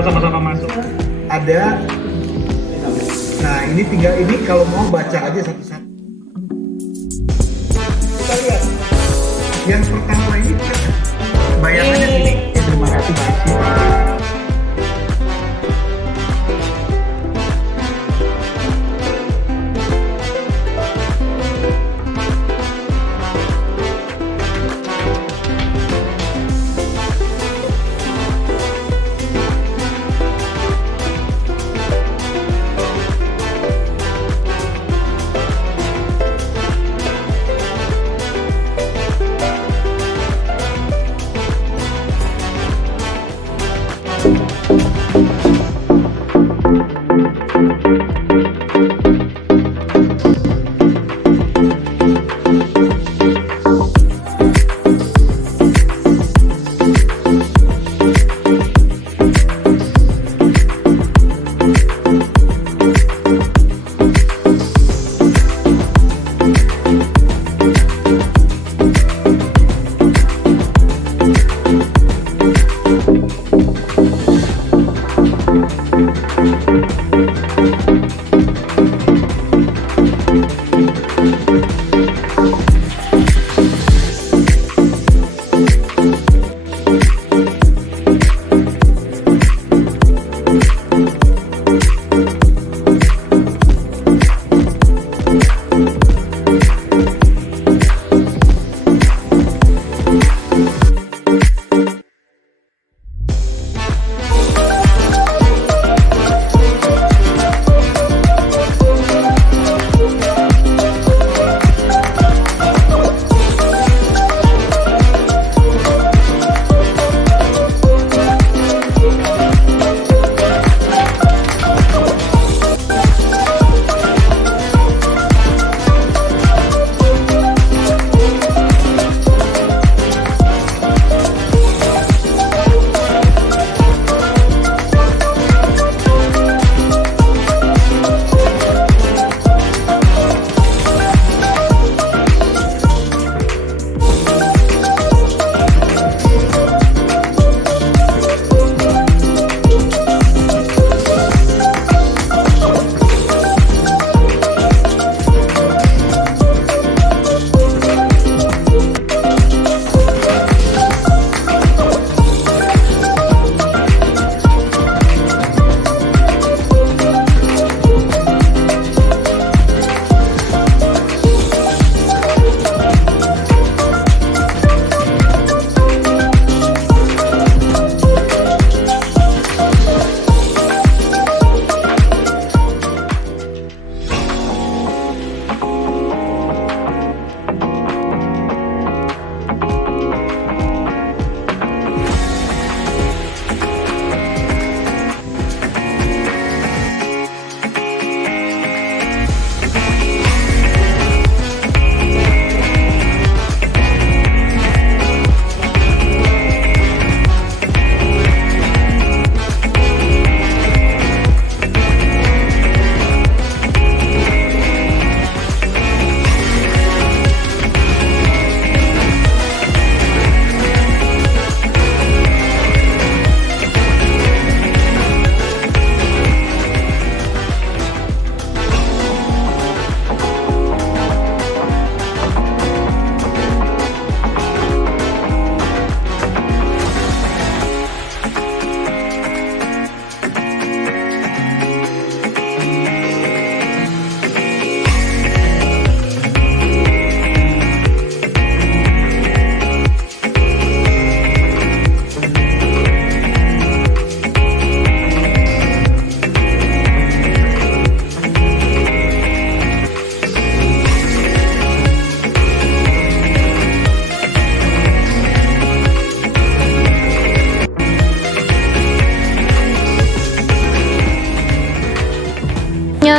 Kita sama-sama masuk. Ada. Nah, ini tinggal ini kalau mau baca aja satu-satu. Kita lihat. Yang pertama ini bayangannya gini. Terima kasih Mbak Aci.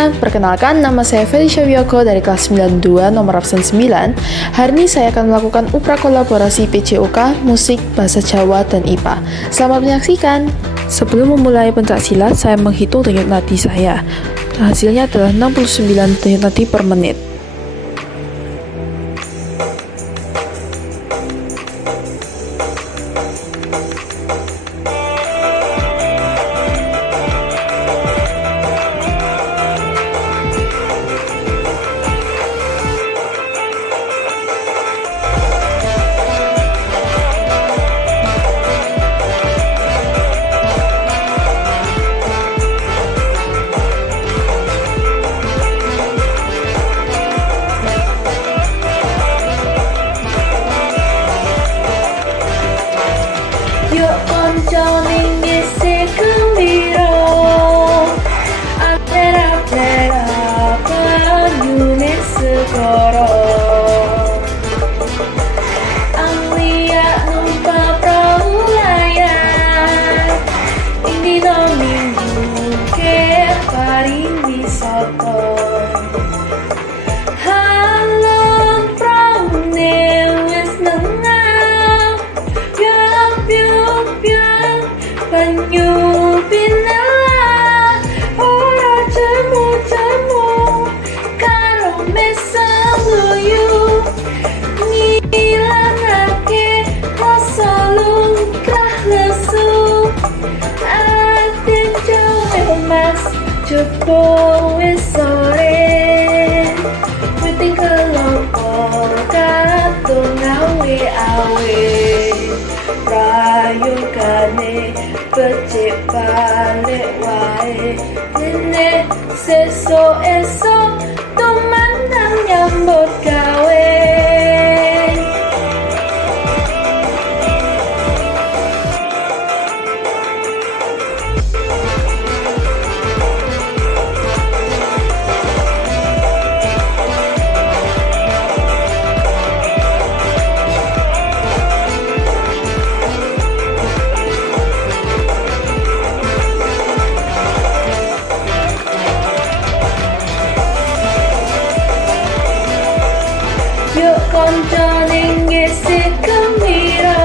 Perkenalkan, nama saya Felicia Wiyoko dari kelas 92 nomor absen 9. Hari ini saya akan melakukan upra kolaborasi PCOK, musik, bahasa Jawa, dan IPA. Selamat menyaksikan. Sebelum memulai pencaksilat, saya menghitung denyut nadi saya. Hasilnya adalah 69 denyut nadi per menit. Jepang wis sore, witing kelopok katung ngawe awe, prayogane becik balik wae, dene sesuk-esuk tumanang nyambut gawe. Yuk konco ning ngisi gembira,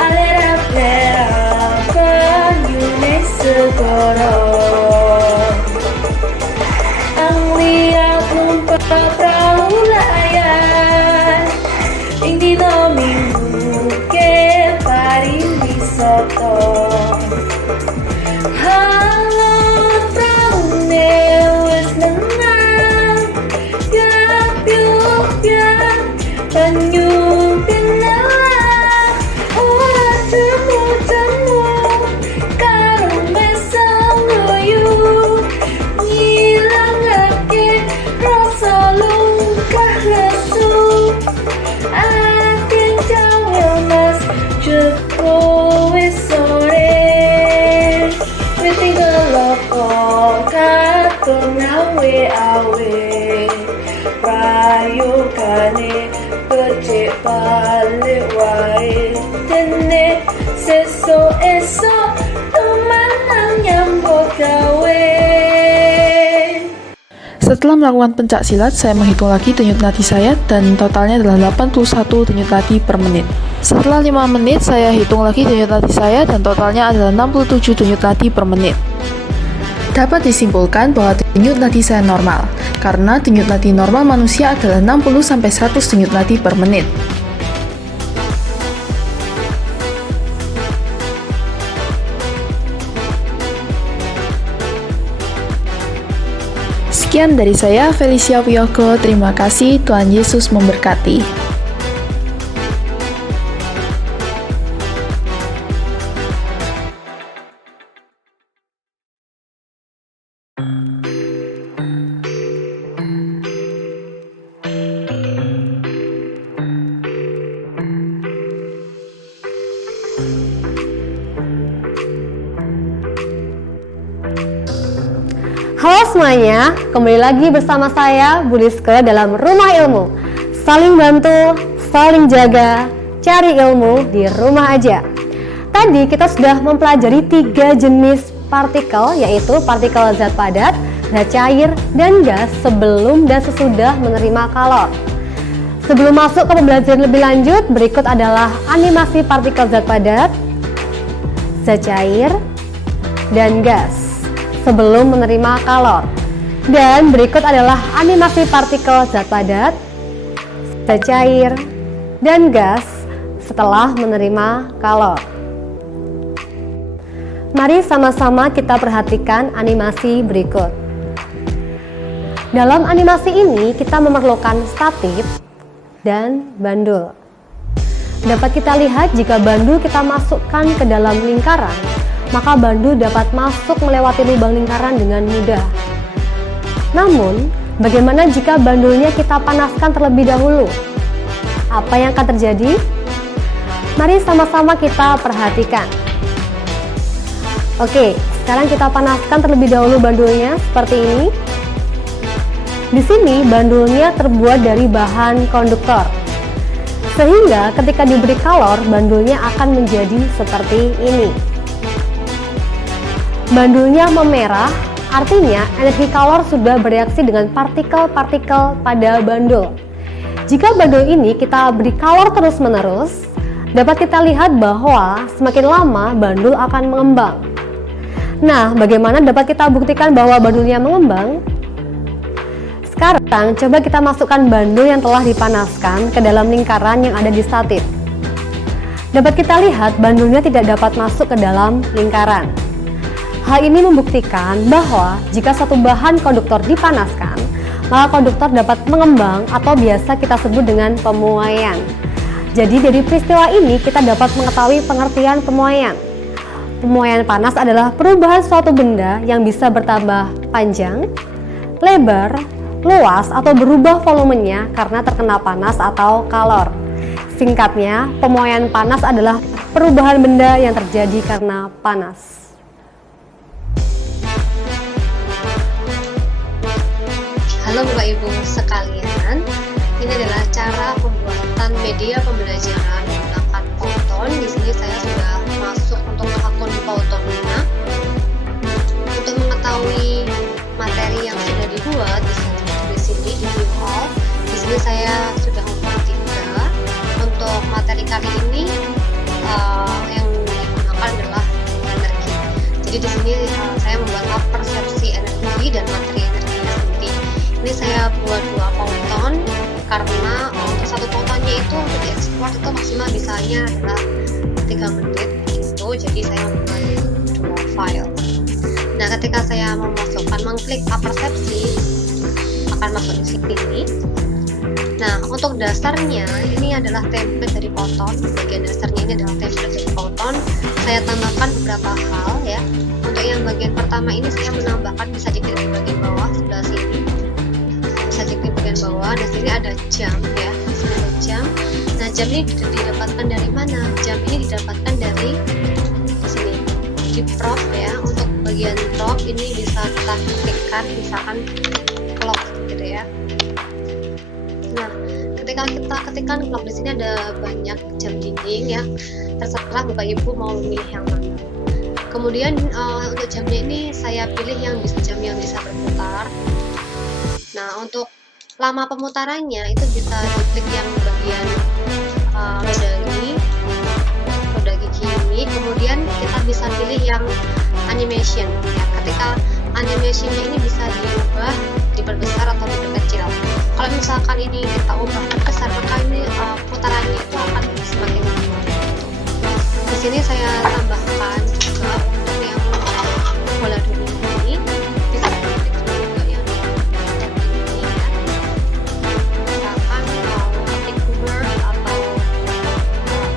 alera-lera banyune segara, ang liat numpak perahu layar, ing dina minggu ke pariwisata. Halon praune wis menang, banyu pinalah ora temu-temu karo mesem loyu ngilangake rasa lungkah lesu akin jawel mas jeko wis sore witing kelopok katon awe-awe prayogane becik balik wae, dene sesuk-esuk tumanang nyambut gawe. Setelah melakukan pencak silat, saya menghitung lagi denyut nadi saya dan totalnya adalah 81 denyut nadi per menit. Setelah 5 menit, saya hitung lagi denyut nadi saya dan totalnya adalah 67 denyut nadi per menit. Dapat disimpulkan bahwa denyut nadi saya normal, karena denyut nadi normal manusia adalah 60-100 denyut nadi per menit. Sekian dari saya, Felicia Wiyoko. Terima kasih, Tuhan Yesus memberkati. Halo semuanya, kembali lagi bersama saya Budiske dalam Rumah Ilmu. Saling bantu, saling jaga, cari ilmu di rumah aja. Tadi kita sudah mempelajari 3 jenis partikel, yaitu partikel zat padat, zat cair, dan gas sebelum dan sesudah menerima kalor. Sebelum masuk ke pembelajaran lebih lanjut, berikut adalah animasi partikel zat padat, zat cair, dan gas sebelum menerima kalor. Dan berikut adalah animasi partikel zat padat, zat cair, dan gas setelah menerima kalor. Mari sama-sama kita perhatikan animasi berikut. Dalam animasi ini kita memerlukan statif dan bandul. Dapat kita lihat jika bandul kita masukkan ke dalam lingkaran, maka bandul dapat masuk melewati lubang lingkaran dengan mudah. Namun, bagaimana jika bandulnya kita panaskan terlebih dahulu? Apa yang akan terjadi? Mari sama-sama kita perhatikan. Oke, sekarang kita panaskan terlebih dahulu bandulnya seperti ini. Di sini bandulnya terbuat dari bahan konduktor, sehingga ketika diberi kalor, bandulnya akan menjadi seperti ini. Bandulnya memerah, artinya energi kalor sudah bereaksi dengan partikel-partikel pada bandul. Jika bandul ini kita beri kalor terus-menerus, dapat kita lihat bahwa semakin lama bandul akan mengembang. Nah, bagaimana dapat kita buktikan bahwa bandulnya mengembang? Sekarang coba kita masukkan bandul yang telah dipanaskan ke dalam lingkaran yang ada di statif. Dapat kita lihat bandulnya tidak dapat masuk ke dalam lingkaran. Hal ini membuktikan bahwa jika satu bahan konduktor dipanaskan, maka konduktor dapat mengembang atau biasa kita sebut dengan pemuaian. Jadi dari peristiwa ini kita dapat mengetahui pengertian pemuaian. Pemuaian panas adalah perubahan suatu benda yang bisa bertambah panjang, lebar, luas atau berubah volumenya karena terkena panas atau kalor. Singkatnya, pemuaian panas adalah perubahan benda yang terjadi karena panas. Halo Bapak Ibu sekalian, ini adalah cara pembuatan media pembelajaran menggunakan Powtoon. Di sini saya sudah masuk untuk akun Powtoon-nya. Untuk mengetahui materi yang sudah dibuat, di sini di view all. Di sini saya sudah membuat 3. Untuk materi kali ini yang digunakan adalah energi. Jadi di sini saya membuat persepsi energi dan materi energinya sendiri. Ini saya buat 2 Powtoon karena untuk satu Powtoonnya itu untuk diekspor itu maksimal bisanya adalah 3 menit gitu. Jadi saya membuat 2 file. Nah, ketika saya mengklik persepsi akan masuk di sini. Nah, untuk dasarnya ini adalah template dari Powtoon. Bagian dasarnya ini adalah template dari Powtoon. Saya tambahkan beberapa hal ya. Untuk yang bagian pertama ini saya menambahkan, bisa diklik di bagian bawah sebelah sini. Bisa diklik bagian bawah, dan sini ada jam ya. Di sini ada jam. Nah, jam ini didapatkan dari mana? Jam ini didapatkan dari sini di prop ya. Untuk bagian prop ini bisa kita klikkan, misalkan clock gitu ya. Nah, ketika kita ketikkan clock, di sini ada banyak jam dinding ya. Terserah Bapak Ibu mau memilih yang mana. Kemudian untuk jamnya ini saya pilih yang bisa berputar. Nah, untuk lama pemutarannya itu bisa diklik yang bagian roda gigi ini. Kemudian kita bisa pilih yang animation ya. Ketika animationnya ini bisa diubah, diperbesar atau diperkecil. Kalau misalkan ini kita ubah besar, maka ini putarannya itu akan semakin lama. Di sini saya tambahkan juga untuk yang bola dulu ini, bisa juga yang ini ya. Misalkan mau ketik word atau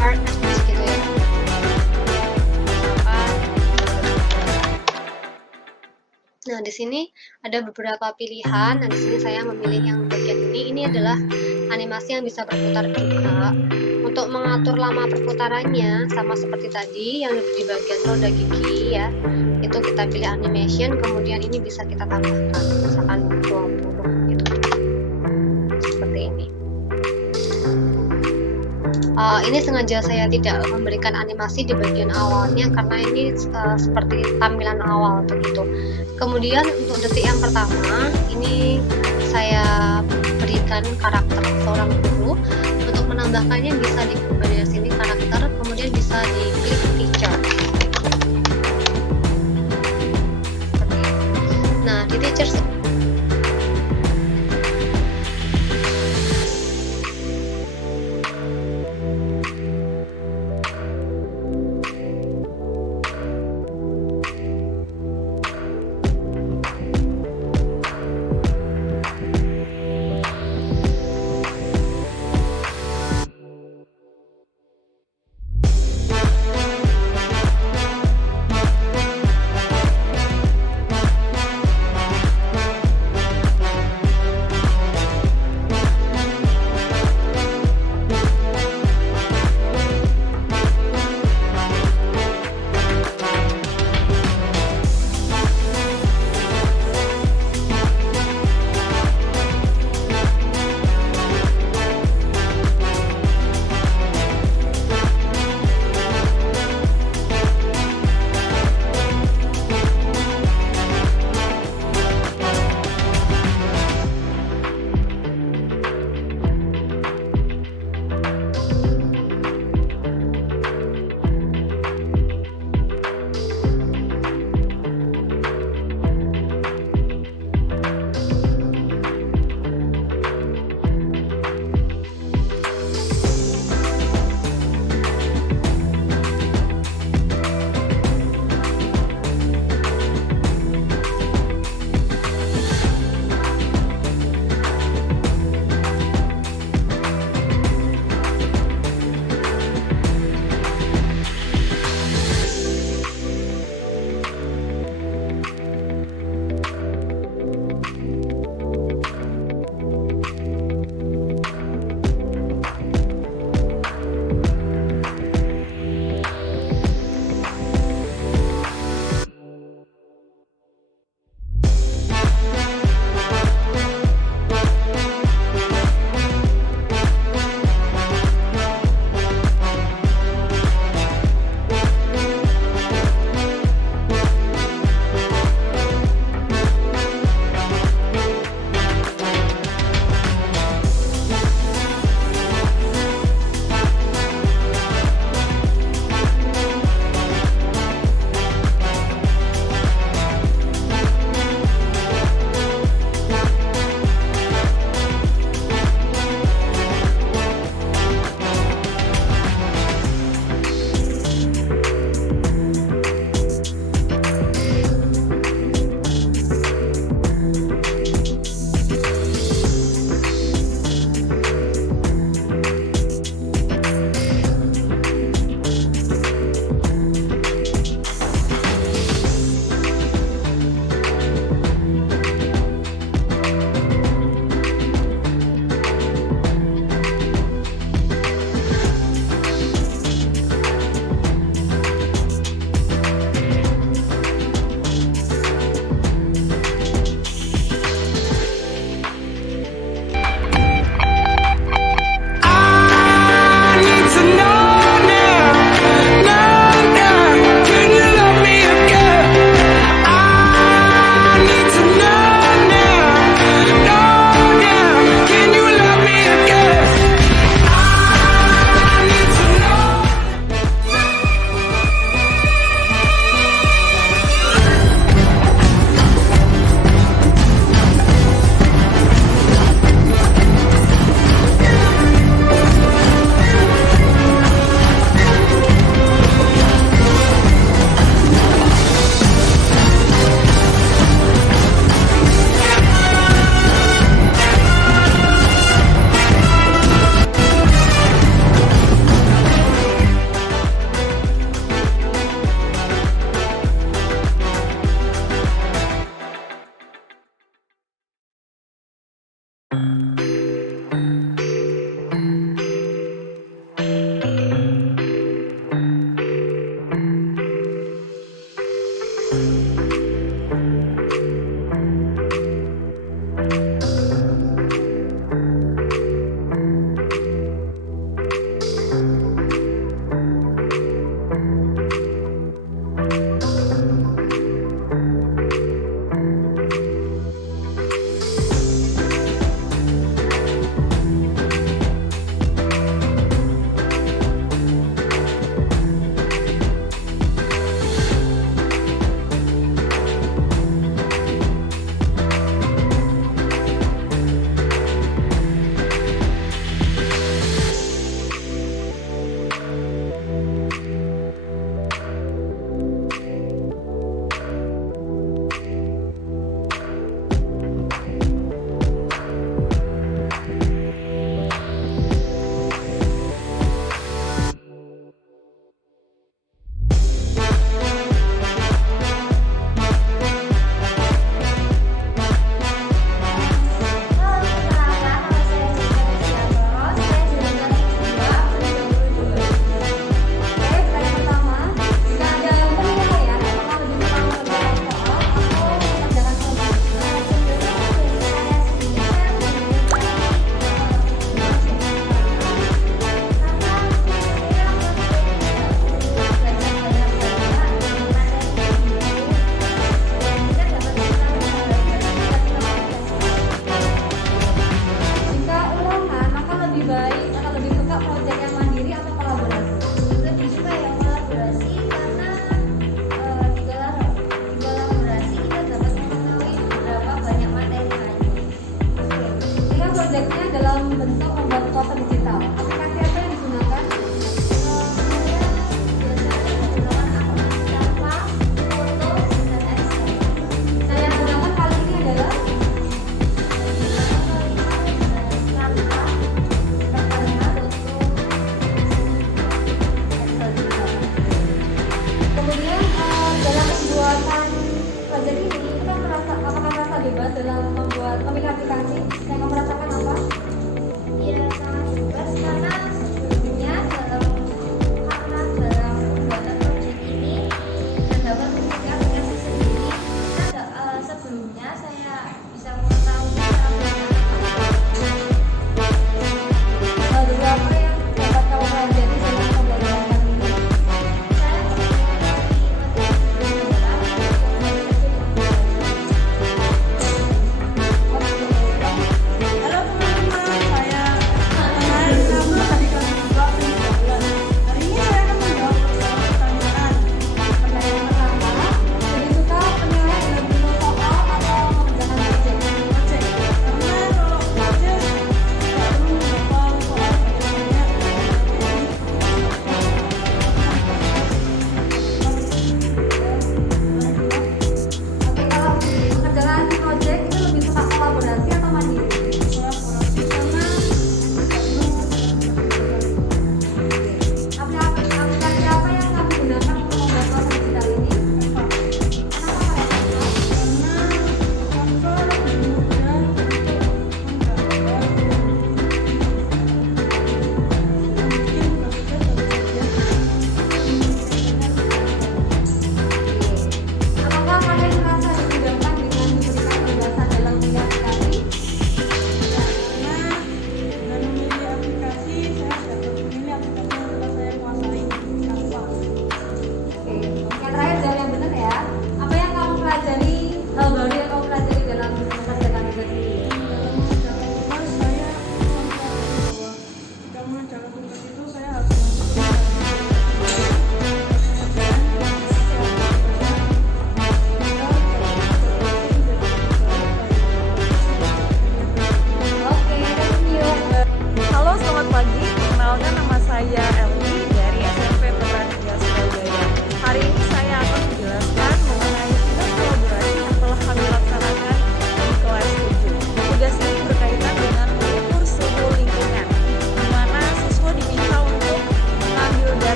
art gitu ya. Nah, di sini ada beberapa pilihan. Nah, di sini saya memilih yang bagian ini. Ini adalah animasi yang bisa berputar juga. Untuk mengatur lama perputarannya sama seperti tadi yang di bagian roda gigi ya. Itu kita pilih animation, kemudian ini bisa kita tambahkan misalkan 20 gitu. Seperti ini. Ini sengaja saya tidak memberikan animasi di bagian awalnya karena ini seperti tampilan awal begitu. Kemudian untuk detik yang pertama ini saya berikan karakter seorang guru. Untuk menambahkannya bisa dibuka dari sini karakter, kemudian bisa diklik teacher. Seperti ini. Nah, di teacher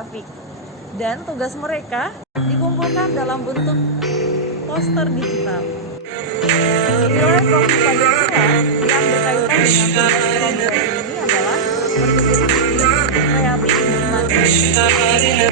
grafik. Dan tugas mereka dikumpulkan dalam bentuk poster digital. Nilai profil Pancasila yang berkaitan dengan tugas kolaborasi ini adalah berpikir kritis, kreatif, dan mandiri.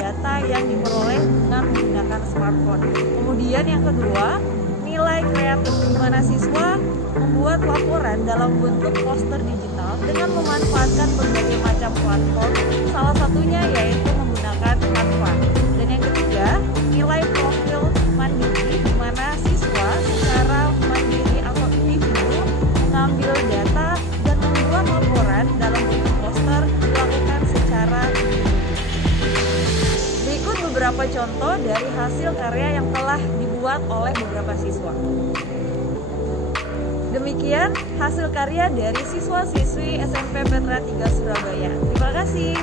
Data yang diperoleh dengan menggunakan smartphone. Kemudian yang kedua, nilai kreatif, di mana siswa membuat laporan dalam bentuk poster digital dengan memanfaatkan berbagai macam platform, salah satunya yaitu menggunakan Canva. Dan yang ketiga, nilai profil mandiri, di mana siswa secara mandiri atau individu mengambil data dan membuat laporan dalam bentuk poster dilakukan secara individu. Berikut beberapa contoh dari hasil karya yang telah dibuat oleh beberapa siswa. Demikian hasil karya dari siswa-siswi SMP Petra 3 Surabaya. Terima kasih.